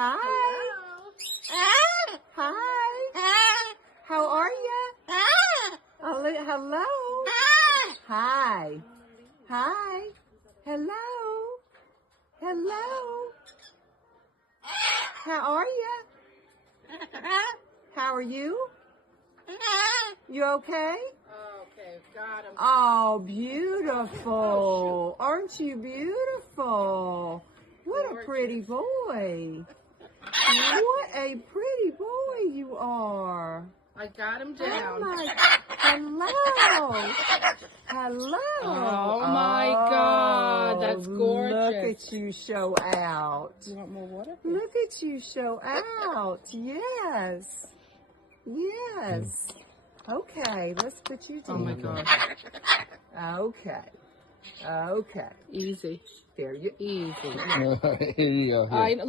Hi. Hi. How are you? Hello. Hi. Hi. Hello. Hello. How are you? How are you? You okay? Okay, got him. Oh, beautiful. Aren't you beautiful? What a pretty boy. What a pretty boy you are. I got him Oh down. my, hello. Hello. Oh my God, that's gorgeous. Look at you show out. You want more water? Look at you show out. Yes. Yes. Okay, let's put you down. Oh my God. Okay. Okay. Easy. There you Easy. Here you go. Here. Look.